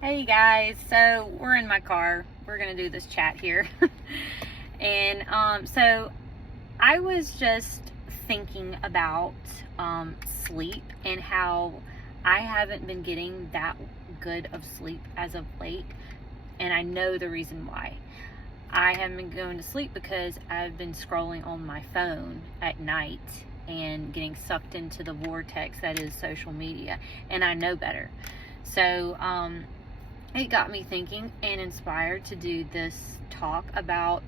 Hey guys, so we're in my car. We're gonna do this chat here. And so I was just thinking about sleep and how I haven't been getting that good of sleep as of late. And I know the reason why. I haven't been going to sleep because I've been scrolling on my phone at night and getting sucked into the vortex that is social media. And I know better. So, it got me thinking and inspired to do this talk about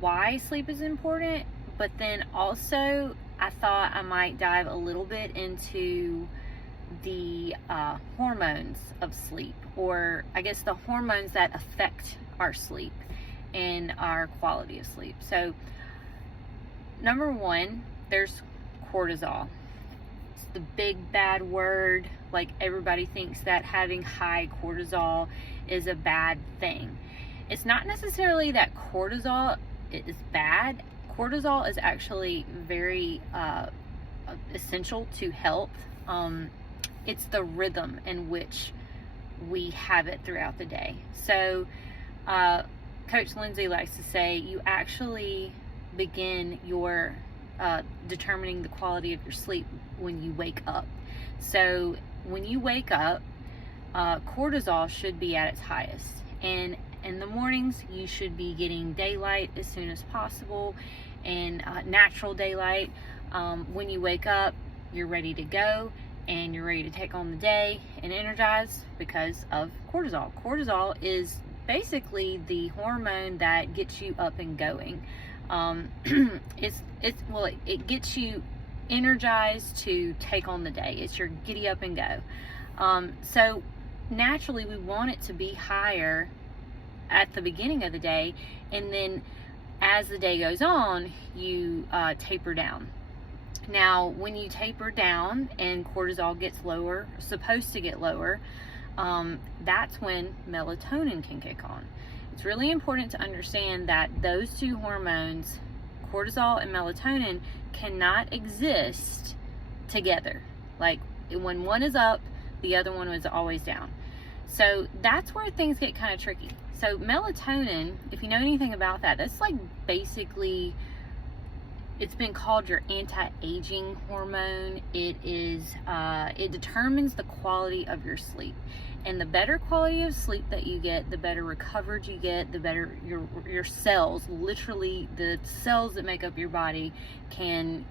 why sleep is important, but then also I thought I might dive a little bit into the hormones of sleep, or I guess the hormones that affect our sleep and our quality of sleep. So, number one, there's cortisol. The big bad word. Like, everybody thinks that having high cortisol is a bad thing. It's not necessarily that cortisol is bad. Cortisol is actually very essential to health. It's the rhythm in which we have it throughout the day. So Coach Lindsay likes to say you actually begin your determining the quality of your sleep when you wake up. So when you wake up, cortisol should be at its highest, and in the mornings you should be getting daylight as soon as possible, and natural daylight. When you wake up, you're ready to go and you're ready to take on the day and energize because of cortisol. Cortisol is basically the hormone that gets you up and going. It gets you energized to take on the day. It's your giddy up and go. So naturally we want it to be higher at the beginning of the day, and then as the day goes on, you taper down. Now, when you taper down and cortisol gets lower, supposed to get lower, that's when melatonin can kick on. It's really important to understand that those two hormones, cortisol and melatonin, cannot exist together. Like, when one is up, the other one is always down. So that's where things get kind of tricky. So melatonin, if you know anything about that, that's like basically, it's been called your anti-aging hormone. It determines the quality of your sleep. And the better quality of sleep that you get, the better recovered you get, the better your cells, literally the cells that make up your body, can,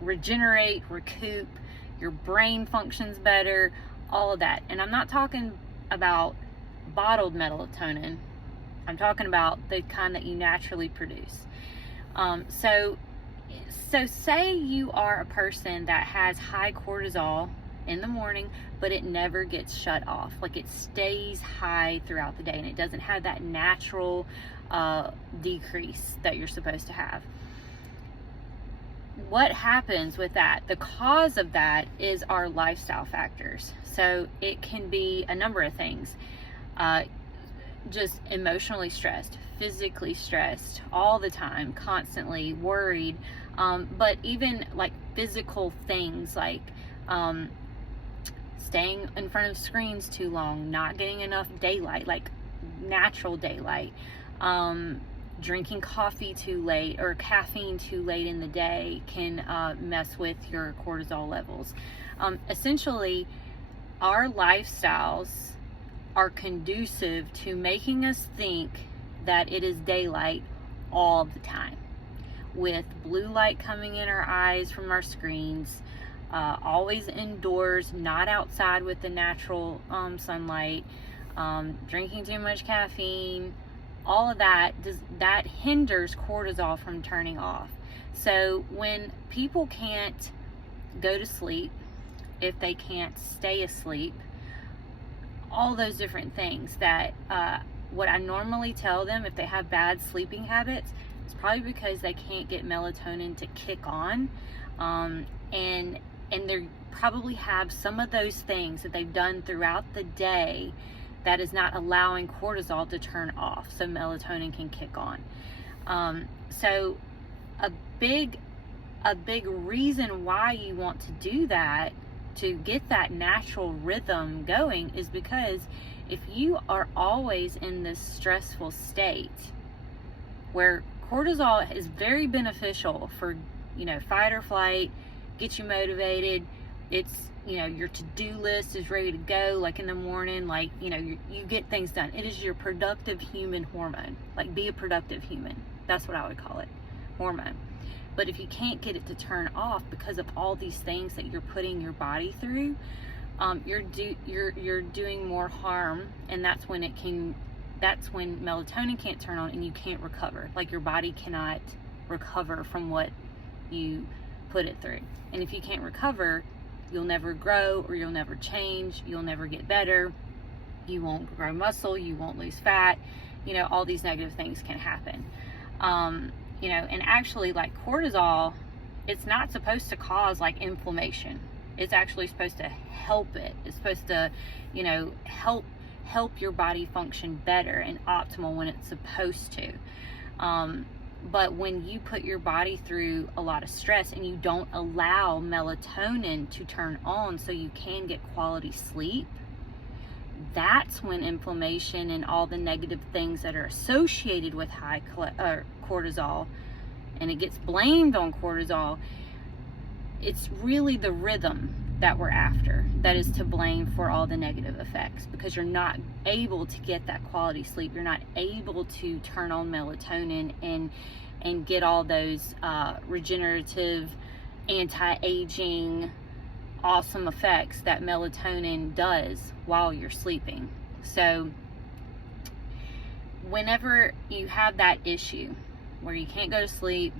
regenerate, recoup, your brain functions better, all of that. And I'm not talking about bottled melatonin. I'm talking about the kind that you naturally produce. So say you are a person that has high cortisol in the morning, but it never gets shut off. Like, it stays high throughout the day and it doesn't have that natural decrease that you're supposed to have. What happens with that? The cause of that is our lifestyle factors. So it can be a number of things. Just emotionally stressed, physically stressed all the time, constantly worried, but even like physical things like staying in front of screens too long, not getting enough daylight, like natural daylight, drinking coffee too late or caffeine too late in the day can mess with your cortisol levels. Essentially, our lifestyles are conducive to making us think that it is daylight all the time, with blue light coming in our eyes from our screens, always indoors, not outside with the natural sunlight, drinking too much caffeine. All of that hinders cortisol from turning off. So when people can't go to sleep, if they can't stay asleep, all those different things that what I normally tell them, if they have bad sleeping habits, it's probably because they can't get melatonin to kick on, and they probably have some of those things that they've done throughout the day that is not allowing cortisol to turn off so melatonin can kick on. So a big reason why you want to do that to get that natural rhythm going is because if you are always in this stressful state where cortisol is very beneficial for, fight or flight, get you motivated. It's, your to-do list is ready to go, like in the morning, like, you get things done. It is your productive human hormone. Like, be a productive human. That's what I would call it, hormone. But if you can't get it to turn off because of all these things that you're putting your body through, you're doing more harm, and that's when melatonin can't turn on and you can't recover. Like, your body cannot recover from what you put it through. And if you can't recover, you'll never grow, or you'll never change, you'll never get better, you won't grow muscle, you won't lose fat, all these negative things can happen. And actually, like, cortisol, it's not supposed to cause like inflammation. It's actually supposed to help it. It's supposed to, help your body function better and optimal when it's supposed to. But when you put your body through a lot of stress and you don't allow melatonin to turn on so you can get quality sleep, that's when inflammation and all the negative things that are associated with high cortisol, and it gets blamed on cortisol. It's really the rhythm that we're after that is to blame for all the negative effects, because you're not able to get that quality sleep. You're not able to turn on melatonin and get all those regenerative, anti-aging, awesome effects that melatonin does while you're sleeping. So whenever you have that issue where you can't go to sleep,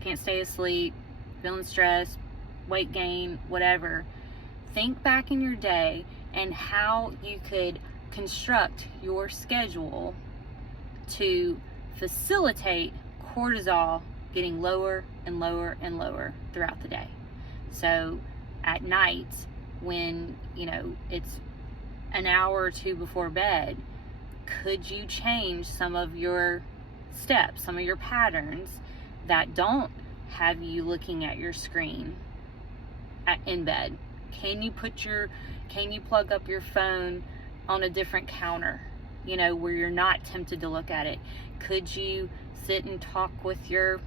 can't stay asleep, feeling stressed, weight gain, whatever, think back in your day and how you could construct your schedule to facilitate cortisol getting lower and lower and lower throughout the day. So at night, when it's an hour or two before bed, could you change some of your steps, some of your patterns that don't have you looking at your screen in bed? Can you plug up your phone on a different counter, where you're not tempted to look at it? Could you sit and talk with your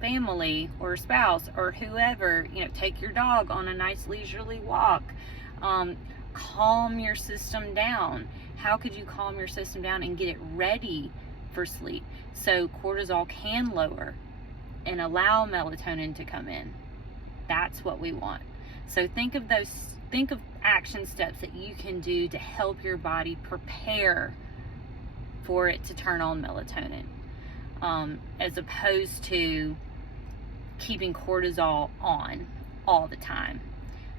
family or spouse or whoever, take your dog on a nice leisurely walk? Calm your system down. How could you calm your system down and get it ready for sleep so cortisol can lower and allow melatonin to come in? That's what we want. So think of action steps that you can do to help your body prepare for it to turn on melatonin, as opposed to keeping cortisol on all the time.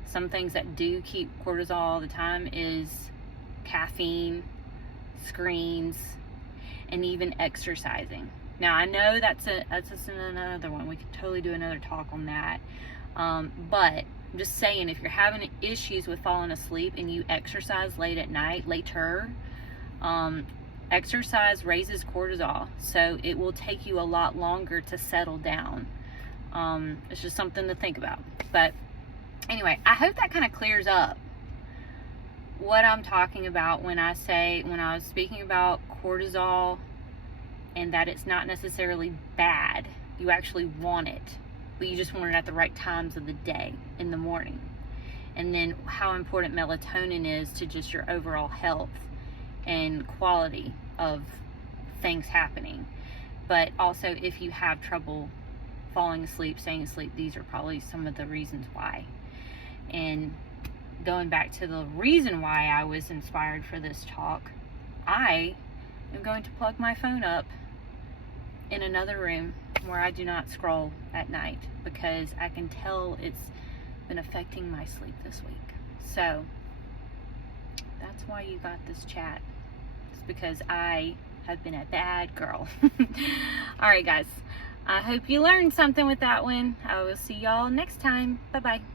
Some things that do keep cortisol all the time is caffeine, screens, and even exercising. Now, I know that's just another one. We could totally do another talk on that. But I'm just saying, if you're having issues with falling asleep and you exercise later, exercise raises cortisol, so it will take you a lot longer to settle down. It's just something to think about. But anyway, I hope that kind of clears up what I'm talking about when I was speaking about cortisol, and that it's not necessarily bad. You actually want it, but you just want it at the right times of the day, in the morning. And then how important melatonin is to just your overall health and quality of things happening. But also, if you have trouble falling asleep, staying asleep, these are probably some of the reasons why. And going back to the reason why I was inspired for this talk, I am going to plug my phone up in another room where I do not scroll at night, because I can tell it's been affecting my sleep this week. So that's why you got this chat. It's because I have been a bad girl. All right, guys. I hope you learned something with that one. I will see y'all next time. Bye-bye.